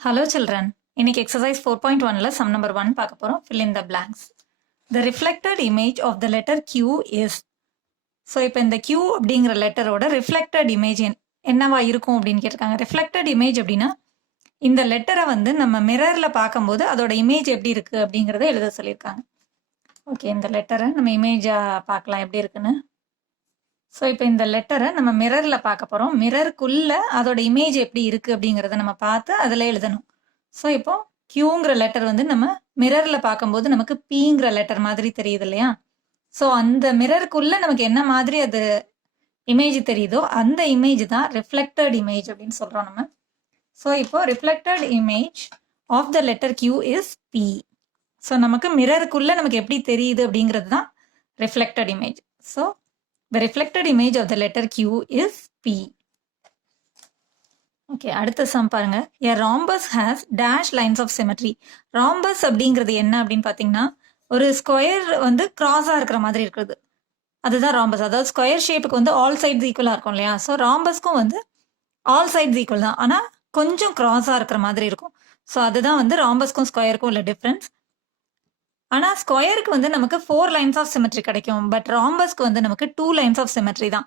Hello children. இன்னைக்கு exercise 4.1ல sum number 1 பார்க்க போறோம். Fill in the blanks. The reflected image of the letter Q is. So இப்போ இந்த Q அப்படிங்கிற லெட்டரோட reflected image என்னவா இருக்கும் அப்படின்னு கேட்டிருக்காங்க. reflected image அப்படின்னா இந்த லெட்டரை வந்து நம்ம மிரர்ல பார்க்கும்போது அதோட இமேஜ் எப்படி இருக்கு அப்படிங்கறத எழுத சொல்லியிருக்காங்க. ஓகே, இந்த லெட்டரை நம்ம இமேஜா பார்க்கலாம் எப்படி இருக்குன்னு. ஸோ இப்போ இந்த லெட்டரை நம்ம மிரர்ல பார்க்க போறோம். மிரருக்குள்ள அதோட இமேஜ் எப்படி இருக்கு அப்படிங்கறத நம்ம பார்த்து அதில் எழுதணும். ஸோ இப்போ கியூங்கிற லெட்டர் வந்து நம்ம மிரர்ல பார்க்கும்போது நமக்கு பிங்கிற லெட்டர் மாதிரி தெரியுது இல்லையா? ஸோ அந்த மிரருக்குள்ள நமக்கு என்ன மாதிரி அது இமேஜ் தெரியுதோ அந்த இமேஜ் தான் ரிஃப்ளெக்டட் இமேஜ் அப்படின்னு சொல்றோம் நம்ம. ஸோ இப்போ reflected image of the letter Q is P. So நமக்கு மிரருக்குள்ள நமக்கு எப்படி தெரியுது அப்படிங்கிறது தான் reflected image. So the reflected image of the letter Q is P. Okay, அடுத்த சம் பாருங்க. A rhombus has dash lines of symmetry. rhombus அப்படிங்கிறது என்ன அப்படின்னு பார்த்தீங்கன்னா ஒரு ஸ்கொயர் வந்து கிராஸா இருக்கிற மாதிரி இருக்குது. அதுதான் ராம்பஸ். அதாவது ஸ்கொயர் ஷேப்புக்கு வந்து ஆல் சைட்ஸ் ஈக்குவலா இருக்கும் இல்லையா? ஸோ ராம்பஸ்க்கும் வந்து ஆல் சைட்ஸ் ஈக்குவல் தான், ஆனால் கொஞ்சம் கிராஸா இருக்கிற மாதிரி இருக்கும். ஸோ அதுதான் வந்து ராம்பஸ்க்கும் ஸ்கொயருக்கும் உள்ள டிஃப்ரென்ஸ். ஆனால் ஸ்கொயருக்கு வந்து நமக்கு 4 லைன்ஸ் ஆஃப் சிமெட்ரி கிடைக்கும், பட் ராம்பஸ்க்கு வந்து நமக்கு 2 லைன்ஸ் ஆஃப் சிமெட்ரி தான்.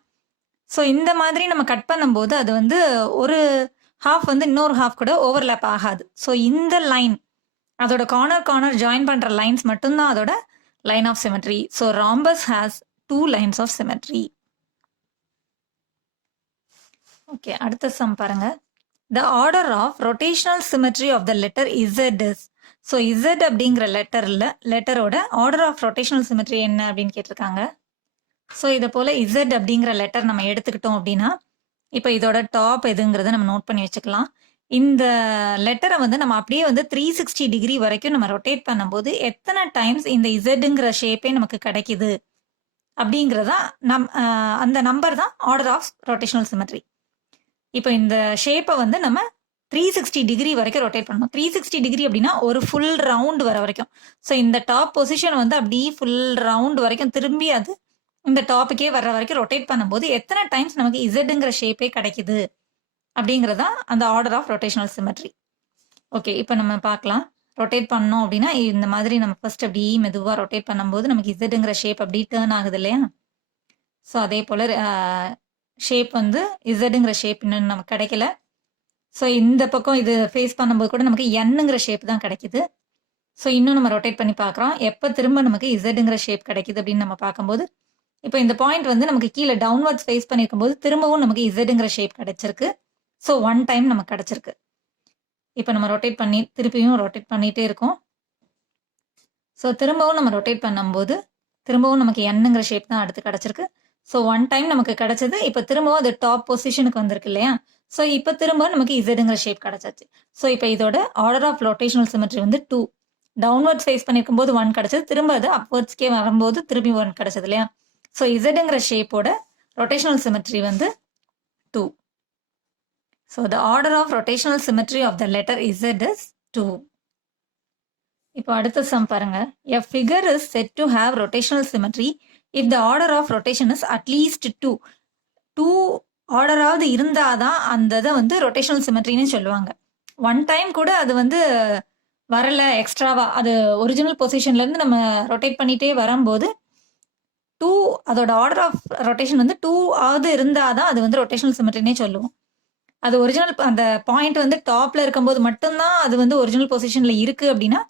ஸோ இந்த மாதிரி நம்ம கட் பண்ணும்போது அது வந்து ஒரு ஹாஃப் வந்து இன்னொரு ஹாஃப் கூட ஓவர்லேப் ஆகாது. ஸோ இந்த லைன் அதோட கார்னர் ஜாயின் பண்ணுற லைன்ஸ் மட்டும்தான் அதோட line of symmetry. So rhombus has 2 lines of symmetry. Okay, அடுத்த சம் பாருங்க. The order of rotational symmetry of the letter Z is. So Z அப்படிங்கிற லெட்டரோட ஆர்டர் ஆஃப் ரொட்டேஷனல் சிமெட்ரி என்ன அப்படின்னு கேட்டிருக்காங்க. ஸோ இதை போல் இசட் அப்படிங்கிற லெட்டர் நம்ம எடுத்துக்கிட்டோம் அப்படின்னா இப்போ இதோட டாப் எதுங்கிறத நம்ம நோட் பண்ணி வச்சுக்கலாம். இந்த லெட்டரை வந்து நம்ம அப்படியே வந்து 360 டிகிரி வரைக்கும் நம்ம ரொட்டேட் பண்ணும்போது எத்தனை டைம்ஸ் இந்த இசட்டுங்கிற ஷேப்பே நமக்கு கிடைக்குது அப்படிங்கிறதா அந்த நம்பர் தான் ஆர்டர் ஆஃப் ரொட்டேஷனல் சிமெட்ரி. இப்போ இந்த ஷேப்பை வந்து நம்ம 360 டிகிரி வரைக்கும் ரொட்டேட் பண்ணணும். 360 டிகிரி அப்படின்னா ஒரு ஃபுல் ரவுண்ட் வர வரைக்கும். ஸோ இந்த டாப் பொசிஷன் வந்து அப்படியே ஃபுல் ரவுண்ட் வரைக்கும் திரும்பி அது இந்த டாப்புக்கே வர்ற வரைக்கும் ரொட்டேட் பண்ணும்போது எத்தனை டைம்ஸ் நமக்கு இசட்டுங்கிற ஷேப்பே கிடைக்குது அப்படிங்கிறதா அந்த order of rotational symmetry. Okay, இப்போ நம்ம பார்க்கலாம். ரொட்டேட் பண்ணோம் அப்படின்னா இந்த மாதிரி நம்ம ஃபர்ஸ்ட் அப்படி மெதுவாக ரொட்டேட் பண்ணும்போது நமக்கு இசட்டுங்கிற ஷேப் அப்படி டேர்ன் ஆகுது இல்லையா? ஸோ அதே போல் ஷேப் வந்து இசட்டுங்கிற ஷேப் இன்னும் நமக்கு கிடைக்கல. ஸோ இந்த பக்கம் இது ஃபேஸ் பண்ணும்போது கூட நமக்கு என்னங்கிற ஷேப் தான் கிடைக்குது. ஸோ இன்னும் நம்ம ரொட்டேட் பண்ணி பார்க்குறோம். எப்போ திரும்ப நமக்கு இசட்டுங்கிற ஷேப் கிடைக்குது அப்படின்னு நம்ம பார்க்கும்போது இப்போ இந்த பாயிண்ட் வந்து நமக்கு கீழே டவுன்வர்ட்ஸ் ஃபேஸ் பண்ணியிருக்கும் போது திரும்பவும் நமக்கு இசட்டுங்கிற ஷேப் கிடைச்சிருக்கு. ஸோ 1 டைம் நமக்கு கிடைச்சிருக்கு. இப்போ நம்ம ரொட்டேட் பண்ணி திருப்பியும் ரொட்டேட் பண்ணிகிட்டே இருக்கோம். ஸோ திரும்பவும் நம்ம ரொட்டேட் பண்ணும்போது திரும்பவும் நமக்கு என்னங்கிற ஷேப் தான் அடுத்து கிடைச்சிருக்கு. ஸோ 1 டைம் நமக்கு கிடைச்சது. இப்போ திரும்பவும் அது டாப் பொசிஷனுக்கு வந்திருக்கு இல்லையா? ஸோ இப்போ திரும்ப நமக்கு இசட்டுங்கிற ஷேப் கிடைச்சாச்சு. ஸோ இப்போ இதோட ஆர்டர் ஆஃப் ரொட்டேஷனல் சிமெட்ரி வந்து 2. டவுன்வர்ட்ஸ் ஃபேஸ் பண்ணியிருக்கும் போது 1 கிடைச்சது. திரும்ப அது அப்வர்ட்ஸ்க்கே வரும்போது திரும்பி 1 கிடைச்சது இல்லையா? ஸோ இசட்டுங்கிற ஷேப்போட ரொட்டேஷனல் சிமெட்ரி வந்து 2. So the order of rotational symmetry of the letter Z is 2. இப்போ அடுத்த சம் பாருங்க. A figure is said to have rotational symmetry if the order of rotation is at least 2. 2 ஆர்டராவது இருந்தாதான் அந்த இதை வந்து ரொட்டேஷனல் சிமெட்ரின்னு சொல்லுவாங்க. 1 டைம் கூட அது வந்து வரல எக்ஸ்ட்ராவா, அது ஒரிஜினல் பொசிஷன்லேருந்து நம்ம ரொட்டேட் பண்ணிகிட்டே வரும்போது 2 அதோட ஆர்டர் ஆஃப் ரொட்டேஷன் வந்து 2 ஆவது இருந்தாதான் அது வந்து ரொட்டேஷனல் சிமெட்ரினே சொல்லுவோம். அது ஒரிஜினல் அந்த பாயிண்ட் வந்து டாப்ல இருக்கும்போது மட்டும்தான் அது வந்து ஒரிஜினல் பொசிஷன்ல இருக்கு அப்படின்னா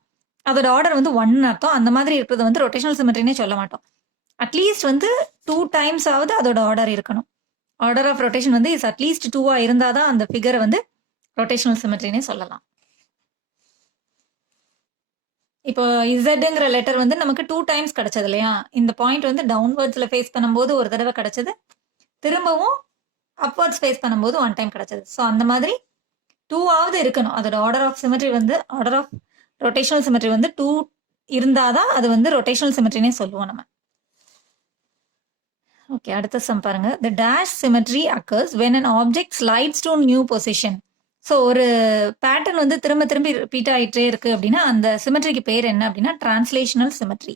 அதோட ஆர்டர் வந்து 1 அர்த்தம். அந்த மாதிரி இருக்கிறது வந்து ரொட்டேஷனல் சிமெட்ரினே சொல்ல மாட்டோம். அட்லீஸ்ட் வந்து 2 டைம்ஸ் ஆவது அதோட ஆர்டர் இருக்கணும். ஆர்டர் ஆஃப் ரொட்டேஷன் வந்து இஸ் அட்லீஸ்ட் 2-ஆ இருந்தாதான் அந்த ஃபிகரை வந்து ரொட்டேஷனல் சிமெட்ரினே சொல்லலாம். இப்போ இசட்ங்கிற லெட்டர் வந்து நமக்கு 2 டைம்ஸ் கிடைச்சது இல்லையா? இந்த பாயிண்ட் வந்து டவுன்வர்ட்ஸ்ல ஃபேஸ் பண்ணும்போது ஒரு தடவை கிடைச்சது, திரும்பவும் அப்வர்ட்ஸ் ஃபேஸ் பண்ணும்போது 1 டைம் கிடைச்சது. ஸோ அந்த மாதிரி 2-ஆவது இருக்கணும். அதோட ஆர்டர் ஆஃப் சிமெட்ரி வந்து ஆர்டர் ஆஃப் ரொட்டேஷனல் சிமெட்ரி வந்து 2 இருந்தாதான் அது வந்து ரொட்டேஷனல் சிமெட்ரினே சொல்லுவோம் நம்ம. ஓகே, அடுத்த சம் பாருங்க. The dash symmetry occurs when an object slides to new position. So ஒரு பேட்டர்ன் வந்து திரும்ப திரும்பி ரிப்பீட் ஆகிட்டே இருக்கு அப்படின்னா அந்த சிமெட்ரிக்கு பேர் என்ன அப்படின்னா translational symmetry.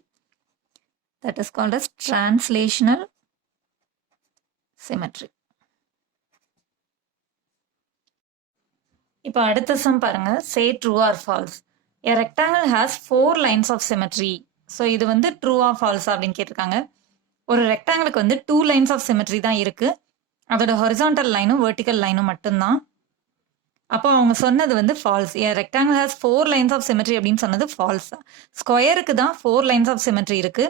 That is called as translational symmetry. இப்போ அடுத்த சம் பாருங்க. Say true or false. A rectangle has 4 lines of symmetry. So இது வந்து ட்ரூ ஆர் ஃபால்ஸ் அப்படின்னு கேட்டிருக்காங்க. ஒரு ரெக்டாங்கிளுக்கு வந்து 2 லைன்ஸ் ஆஃப் சிமெட்ரி தான் இருக்கு. அதோட ஹொரிசான்டல் லைனும் வெர்டிக்கல் லைனும் மட்டும்தான். அப்போ அவங்க சொன்னது வந்து falls. A rectangle has 4 lines of symmetry அப்படின்னு சொன்னது ஃபால்ஸ். ஸ்கொயருக்கு தான் 4 lines of symmetry இருக்கு.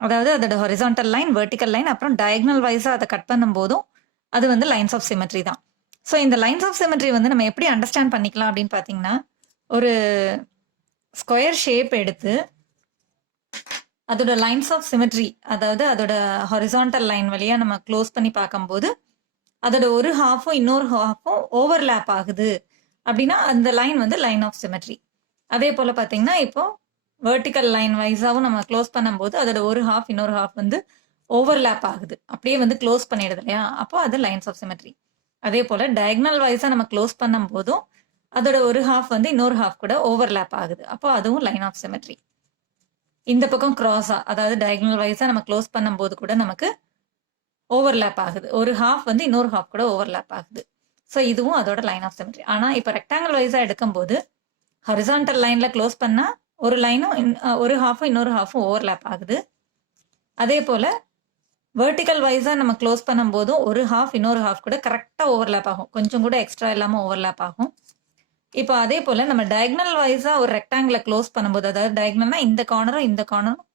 அதாவது அதோட ஹொரிசான்டல் லைன், வெர்டிக்கல் லைன், அப்புறம் டயகனல் வைஸா அதை கட் பண்ணும் போதும் அது வந்து லைன்ஸ் ஆஃப் சிமெட்ரி தான். ஸோ இந்த லைன்ஸ் ஆஃப் சிமெட்ரி வந்து நம்ம எப்படி அண்டர்ஸ்டாண்ட் பண்ணிக்கலாம் அப்படின்னு பார்த்தீங்கன்னா, ஒரு ஸ்கொயர் ஷேப் எடுத்து அதோட லைன்ஸ் ஆஃப் சிமெட்ரி, அதாவது அதோட ஹொரிசான்டல் லைன் வழியா நம்ம க்ளோஸ் பண்ணி பார்க்கும்போது அதோட ஒரு ஹாஃபும் இன்னொரு ஹாஃபும் ஓவர்லேப் ஆகுது அப்படின்னா அந்த லைன் வந்து லைன் ஆஃப் சிமெட்ரி. அதே போல பார்த்தீங்கன்னா இப்போ வெர்டிக்கல் லைன் வைஸாவும் நம்ம க்ளோஸ் பண்ணும்போது அதோட ஒரு ஹாஃப் இன்னொரு ஹாஃப் வந்து ஓவர்லேப் ஆகுது, அப்படியே வந்து க்ளோஸ் பண்ணிடுது இல்லையா, அப்போ அது லைன்ஸ் ஆஃப் சிமெட்ரி. அதே போல டயகனல் வைஸா நம்ம க்ளோஸ் பண்ணும் போதும் அதோட ஒரு ஹாஃப் வந்து இன்னொரு ஹாஃப் கூட ஓவர்லேப் ஆகுது, அப்போ அதுவும் லைன் ஆஃப் சிமெட்ரி. இந்த பக்கம் கிராஸா, அதாவது டயகனல் வைஸா நம்ம க்ளோஸ் பண்ணும்போது கூட நமக்கு ஓவர்லேப் ஆகுது, ஒரு ஹாஃப் வந்து இன்னொரு ஹாஃப் கூட ஓவர்லேப் ஆகுது. ஸோ இதுவும் அதோட லைன் ஆஃப் சிமெட்ரி. ஆனால் இப்போ ரெக்டாங்கிள் வைஸா எடுக்கும்போது ஹரிசான்டல் லைன்ல க்ளோஸ் பண்ணா ஒரு லைனும் ஒரு ஹாஃபும் இன்னொரு ஹாஃபும் ஓவர்லேப் ஆகுது. அதே போல வெர்டிக்கல் வைஸா நம்ம க்ளோஸ் பண்ணும் போதும் ஒரு ஹாஃப் இன்னொரு ஹாஃப் கூட கரெக்டாக ஓவர்லேப் ஆகும், கொஞ்சம் கூட எக்ஸ்ட்ரா இல்லாமல் ஓவர்லேப் ஆகும். இப்போ அதே போல நம்ம டயகனல் வைஸா ஒரு ரெக்டாங்கிளை க்ளோஸ் பண்ணும்போது, அதாவது டயகனல்னா இந்த கார்னரும் இந்த கார்னரும்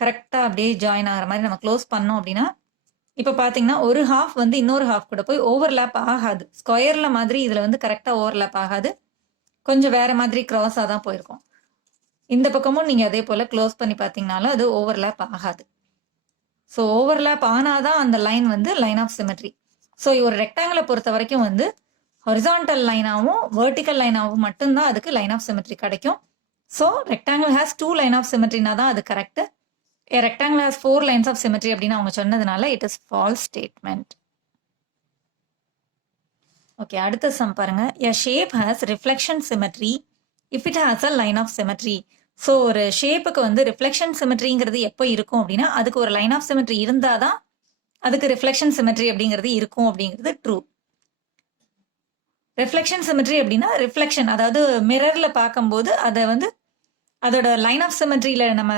கரெக்டாக அப்படியே ஜாயின் ஆகிற மாதிரி நம்ம க்ளோஸ் பண்ணோம் அப்படின்னா, இப்போ பார்த்தீங்கன்னா ஒரு ஹாஃப் வந்து இன்னொரு ஹாஃப் கூட போய் ஓவர்லேப் ஆகாது. ஸ்கொயர்ல மாதிரி இதில் வந்து கரெக்டாக ஓவர்லேப் ஆகாது, கொஞ்சம் வேற மாதிரி கிராஸாக தான் போயிருக்கும். இந்த பக்கமும் நீங்கள் அதே போல் க்ளோஸ் பண்ணி பார்த்தீங்கனாலும் அது ஓவர்லேப் ஆகாது. ஸோ ஓவர்லேப் ஆனாதான் அந்த லைன் வந்து லைன் ஆஃப் சிமெட்ரி. ஸோ ஒரு ரெக்டாங்கிளை பொறுத்த வரைக்கும் வந்து ஹொரிசான்டல் லைனாகவும் வெர்டிக்கல் லைனாகவும் மட்டும்தான் அதுக்கு லைன் ஆஃப் சிமெட்ரி கிடைக்கும். So rectangle has 2 line of சிமெட்ரினா தான் அது correct. A rectangle has 4 lines of symmetry அப்படின்னு அவங்க சொன்னதுனால it is false statement. Okay, அடுத்த சம் பாருங்க. A shape has reflection symmetry if it has a line of symmetry. So ஒரு ஷேப்புக்கு வந்து ரிஃப்ளெக்ஷன் சிமெட்ரிங்கிறது எப்போ இருக்கும் அப்படின்னா அதுக்கு ஒரு லைன் ஆஃப் சிமெட்ரி இருந்தால் தான் அதுக்கு ரிஃப்ளெக்ஷன் சிமெட்ரி அப்படிங்கிறது இருக்கும் அப்படிங்கிறது ட்ரூ. ரிஃப்ளெக்ஷன் சிமெட்ரி அப்படின்னா ரிஃப்ளெக்ஷன், அதாவது மிரர்ல பார்க்கும்போது அதை வந்து அதோட லைன் ஆஃப் சிமெட்ரியில நம்ம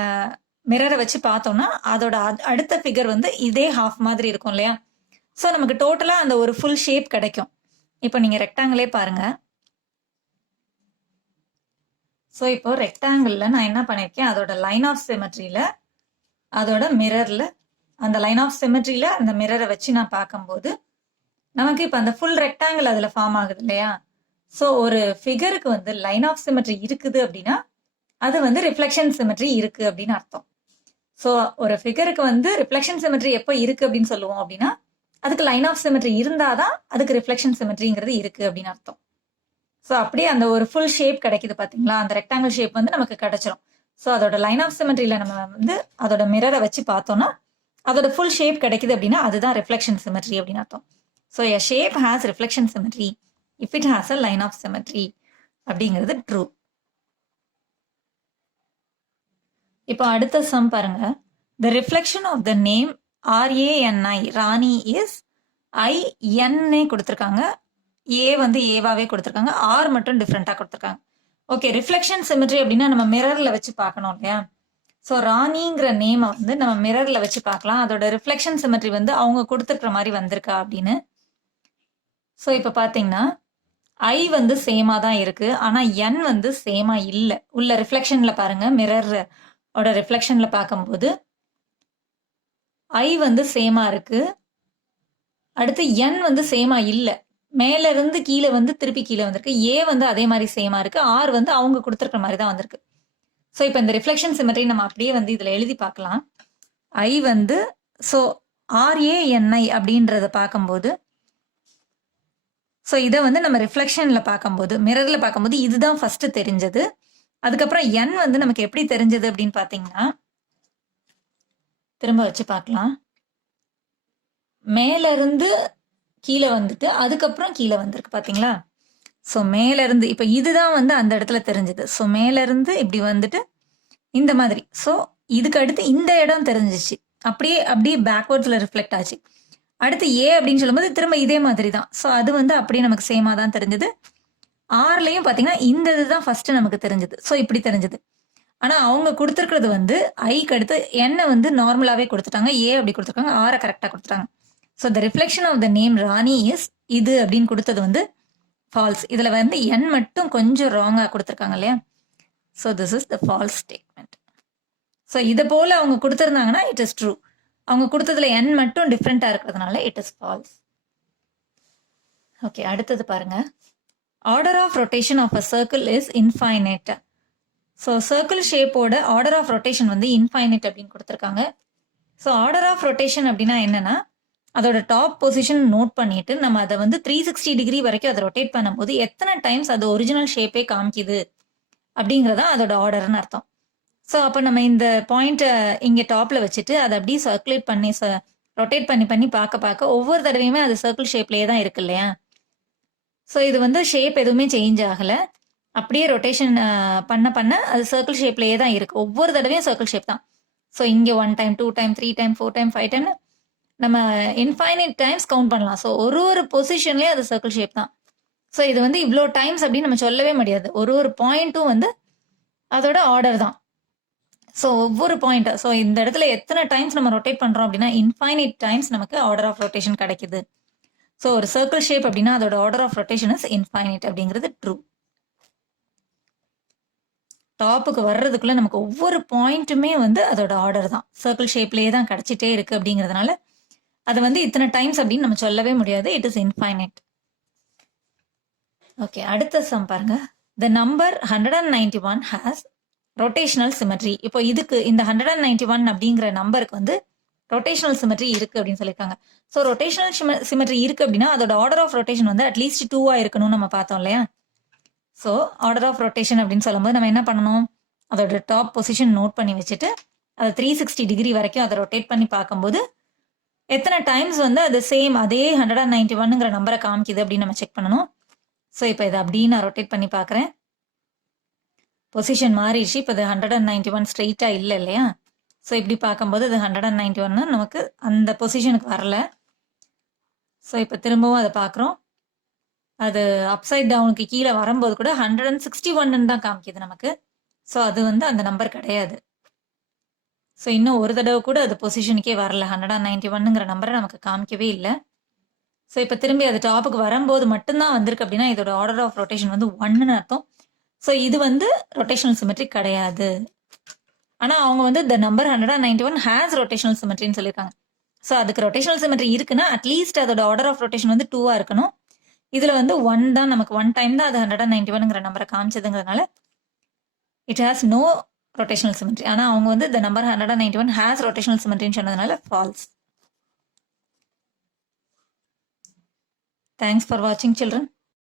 மிரரை வச்சு பார்த்தோம்னா அதோட அடுத்த ஃபிகர் வந்து இதே ஹாஃப் மாதிரி இருக்கும் இல்லையா. ஸோ நமக்கு டோட்டலாக அந்த ஒரு ஃபுல் ஷேப் கிடைக்கும். இப்போ நீங்கள் ரெக்டாங்கிளே பாருங்க. ஸோ இப்போ ரெக்டாங்கிளில் நான் என்ன பண்ணியிருக்கேன், அதோட லைன் ஆஃப் சிமெட்ரியில் அதோட மிரரில் அந்த லைன் ஆஃப் சிமெட்ரியில் அந்த மிரரை வச்சு நான் பார்க்கும்போது நமக்கு இப்போ அந்த ஃபுல் ரெக்டாங்கிள் அதில் ஃபார்ம் ஆகுது இல்லையா. ஸோ ஒரு ஃபிகருக்கு வந்து லைன் ஆஃப் சிமெட்ரி இருக்குது அப்படின்னா அது வந்து ரிஃப்ளெக்ஷன் சிமெட்ரி இருக்கு அப்படின்னு அர்த்தம். ஸோ ஒரு ஃபிகருக்கு வந்து ரிஃப்ளெக்ஷன் சிமெட்ரி எப்போ இருக்கு அப்படின்னு சொல்லுவோம் அப்படின்னா அதுக்கு லைன் ஆஃப் சிமெட்ரி இருந்தாதான் அதுக்கு ரிஃப்ளெக்ஷன் சிமெட்ரிங்கிறது இருக்கு அப்படின்னு அர்த்தம். ஸோ அப்படியே அந்த ஒரு ஃபுல் ஷேப் கிடைக்குது பார்த்தீங்களா, அந்த ரெக்டாங்கிள் ஷேப் வந்து நமக்கு கிடைச்சிரும். ஸோ அதோட லைன் ஆஃப் சிமெட்ரியில் நம்ம வந்து அதோட மிரரை வச்சு பார்த்தோம்னா அதோட ஃபுல் ஷேப் கிடைக்குது அப்படின்னா அதுதான் ரிஃப்ளெக்ஷன் சிமெட்ரி அப்படின்னு அர்த்தம். So a shape has reflection symmetry if it has a line of symmetry அப்படிங்கிறது ட்ரூ. இப்போ அடுத்த சம் பாருங்க. The reflection of the name RANI Rani is INனே கொடுத்துருக்காங்க, ஏ வந்து ஏவாவே கொடுத்துருக்காங்க, ஆர் மட்டும் டிஃப்ரெண்டா கொடுத்துருக்காங்க. ஓகே, ரிஃப்ளெக்ஷன் சிமெட்ரி அப்படின்னா நம்ம மிரர்ல வச்சு பார்க்கணும் இல்லையா. ஸோ ராணிங்கிற நேமை வந்து நம்ம மிரர்ல வச்சு பார்க்கலாம், அதோட ரிஃப்ளெக்ஷன் சிமெட்ரி வந்து அவங்க கொடுத்துருக்குற மாதிரி வந்திருக்கா அப்படின்னு. ஸோ இப்போ பார்த்தீங்கன்னா ஐ வந்து சேமா தான் இருக்கு, ஆனால் என் வந்து சேமா இல்லை. உள்ள ரிஃப்ளெக்ஷன்ல பாருங்க, மிரர் ஓட ரிஃப்ளெக்ஷன்ல பார்க்கும்போது ஐ வந்து சேமா இருக்கு, அடுத்து என் வந்து சேமா இல்லை, மேல இருந்து கீழே வந்து திருப்பி கீழே வந்திருக்கு. ஏ வந்து அதே மாதிரி சேமா இருக்கு, ஆர் வந்து அவங்க கொடுத்துருக்கிற மாதிரி தான் வந்திருக்கு. ஸோ இப்போ இந்த ரிஃப்ளெக்ஷன் சிமெட்ரி நம்ம அப்படியே வந்து இதில் எழுதி பார்க்கலாம். ஐ வந்து ஸோ RANI அப்படின்றத பார்க்கும்போது, ஸோ இதை வந்து நம்ம ரிஃப்ளெக்ஷன்ல பார்க்கும்போது மிரர்ல பார்க்கும்போது இதுதான் ஃபர்ஸ்ட் தெரிஞ்சது. அதுக்கப்புறம் என் வந்து நமக்கு எப்படி தெரிஞ்சது அப்படின்னு பார்த்தீங்கன்னா திரும்ப வச்சு பார்க்கலாம். மேல இருந்து கீழே வந்துட்டு அதுக்கப்புறம் கீழே வந்திருக்கு பார்த்தீங்களா. ஸோ மேல இருந்து இப்போ இதுதான் வந்து அந்த இடத்துல தெரிஞ்சது. ஸோ மேல இருந்து இப்படி வந்துட்டு இந்த மாதிரி, ஸோ இதுக்கு அடுத்து இந்த இடம் தெரிஞ்சிச்சு, அப்படியே பேக்வேர்ட்ஸ்ல ரிஃப்ளெக்ட் ஆச்சு. அடுத்து ஏ அப்படின்னு சொல்லும்போது திரும்ப இதே மாதிரி தான். ஸோ அது வந்து அப்படியே நமக்கு சேமாக தான் தெரிஞ்சது. ஆர்லயும் பார்த்தீங்கன்னா இந்த இதுதான் ஃபர்ஸ்ட் நமக்கு தெரிஞ்சது. ஸோ இப்படி தெரிஞ்சது. ஆனா அவங்க கொடுத்துருக்கிறது வந்து ஐக்கு அடுத்து என்ன வந்து நார்மலாவே கொடுத்துட்டாங்க. ஏ அப்படி கொடுத்துருக்காங்க. ஆர கரெக்டா கொடுத்துட்டாங்க. So the reflection of the name Rani is இது அப்படின்னு கொடுத்தது வந்து ஃபால்ஸ். இதுல வந்து என் மட்டும் கொஞ்சம் ராங்கா கொடுத்துருக்காங்க இல்லையா? So this is the false statement. So இதை போல அவங்க கொடுத்துருந்தாங்கன்னா இட் இஸ் ட்ரூ. அவங்க கொடுத்ததுல என் மட்டும் டிஃப்ரெண்டா இருக்கிறதுனால இட் இஸ் ஃபால்ஸ். ஓகே, அடுத்தது பாருங்க. Order of rotation of a circle is infinite. So circle ஷேப்போட ஆர்டர் ஆஃப் ரொட்டேஷன் வந்து இன்ஃபைனைட் அப்படின்னு கொடுத்துருக்காங்க. ஸோ ஆர்டர் ஆஃப் ரொட்டேஷன் அப்படின்னா என்னன்னா, அதோட டாப் பொசிஷன் நோட் பண்ணிட்டு நம்ம அதை வந்து 360 டிகிரி வரைக்கும் அதை ரொட்டேட் பண்ணும்போது எத்தனை டைம்ஸ் அது ஒரிஜினல் ஷேப்பே காமிக்குது அப்படிங்கிறதான் அதோட ஆர்டர்னு அர்த்தம். ஸோ அப்போ நம்ம இந்த பாயிண்ட்டை இங்கே டாப்ல வச்சுட்டு அதை அப்படியே சர்க்குலேட் பண்ணி ரொட்டேட் பண்ணி பண்ணி பார்க்க ஒவ்வொரு தடவையுமே அது சர்க்கிள் ஷேப்லேயே தான் இருக்கு இல்லையா? ஸோ இது வந்து ஷேப் எதுவுமே சேஞ்ச் ஆகலை. அப்படியே ரொட்டேஷன் பண்ண அது சர்க்கிள் ஷேப்லேயே தான் இருக்கு. ஒவ்வொரு தடவையும் சர்க்கிள் ஷேப் தான். ஸோ இங்கே 1 time 2 time 3 time 4 time 5 time நம்ம இன்ஃபைனைட் டைம்ஸ் கவுண்ட் பண்ணலாம். ஸோ ஒரு பொசிஷன்லேயே அது சர்க்கிள் ஷேப் தான். ஸோ இது வந்து இவ்வளோ டைம்ஸ் அப்படின்னு நம்ம சொல்லவே முடியாது. ஒரு பாயிண்ட்டும் வந்து அதோட ஆர்டர் தான். ஸோ ஒவ்வொரு பாயிண்ட், ஸோ இந்த இடத்துல எத்தனை டைம்ஸ் நம்ம ரொட்டேட் பண்ணுறோம் அப்படின்னா இன்ஃபைனைட் டைம்ஸ் நமக்கு ஆர்டர் ஆஃப் ரொட்டேஷன் கிடைக்குது. ஸோ ஒரு சர்க்கிள் ஷேப் அப்படின்னா அதோட order of rotation is infinite அப்படிங்கிறது ட்ரூ. டாப்புக்கு வர்றதுக்குள்ள நமக்கு ஒவ்வொரு பாயிண்ட்டுமே வந்து அதோட ஆர்டர் தான், சர்க்கிள் ஷேப்லேயே தான் கிடைச்சிட்டே இருக்கு அப்படிங்கிறதுனால அது வந்து இத்தனை டைம்ஸ் அப்படின்னு நம்ம சொல்லவே முடியாது. It is infinite. ஓகே, அடுத்த சம் பாருங்க. The number 191 has rotational symmetry. இப்போ இதுக்கு இந்த 191 அப்படிங்கிற நம்பருக்கு வந்து ரொட்டேஷனல் சிமெட்ரி இருக்கு அப்படின்னு சொல்லியிருக்காங்க. ஸோ ரொட்டேஷனல் சிமெட்ரி இருக்கு அப்படின்னா அதோட ஆர்டர் ஆஃப் ரொட்டேஷன் வந்து அட்லீஸ்ட் 2வா இருக்கணும்னு நம்ம பார்த்தோம் இல்லையா? ஸோ ஆர்டர் ஆஃப் ரொட்டேஷன் அப்படின்னு சொல்லும்போது நம்ம என்ன பண்ணணும், அதோட டாப் பொசிஷன் நோட் பண்ணி வச்சுட்டு அதை 360 டிகிரி வரைக்கும் அதை ரொட்டேட் பண்ணி பார்க்கும்போது எத்தனை டைம்ஸ் வந்து அது சேம் அதே 191ங்கிற நம்பரை காமிக்குது அப்படின்னு நம்ம செக் பண்ணணும். ஸோ இப்போ இதை அப்படியே நான் ரொட்டேட் பண்ணி பார்க்குறேன். பொசிஷன் மாறிடுச்சு. இப்போ இது 191 ஸ்ட்ரெயிட்டாக இல்லை இல்லையா? ஸோ இப்படி பார்க்கும்போது அது 191 நமக்கு அந்த பொசிஷனுக்கு வரல. ஸோ இப்போ திரும்பவும் அதை பார்க்குறோம். அது அப்சைட் டவுனுக்கு கீழே வரும்போது கூட 161 தான் காமிக்குது நமக்கு. ஸோ அது வந்து அந்த நம்பர் கிடையாது. ஸோ இன்னும் ஒரு தடவை கூட அது பொசிஷனுக்கே வரல. 191ங்கிற நம்பரை நமக்கு காமிக்கவே இல்லை. ஸோ இப்போ திரும்பி அது டாப்புக்கு வரும்போது மட்டும்தான் வந்திருக்கு அப்படின்னா இதோட ஆர்டர் ஆஃப் ரொட்டேஷன் வந்து 1ன்னு அர்த்தம். ஸோ இது வந்து ரொட்டேஷனல் சிமெட்ரி கிடையாது. ஆனால் அவங்க வந்து த நம்பர் 191 ஹேஸ் ரொட்டேஷனல் சிமெட்ரின்னு சொல்லியிருக்காங்க. ஸோ அதுக்கு ரொட்டேஷனல் சிமெட்ரி இருக்குன்னா அட்லீஸ்ட் அதோட ஆர்டர் ஆஃப் ரொட்டேஷன் வந்து 2வா இருக்கணும். இதில் வந்து 1 தான், நமக்கு 1 டைம் தான் அது 191ங்கிற நம்பரை காமிச்சதுங்கிறதுனால it has no rotational symmetry. ஆனால் அவங்க வந்து த நம்பர் 191 ஹேஸ் ரொட்டேஷனல் சிமெட்ரின்னு சொன்னதுனால ஃபால்ஸ். தேங்க்ஸ் ஃபார் வாட்சிங் சில்ட்ரன்.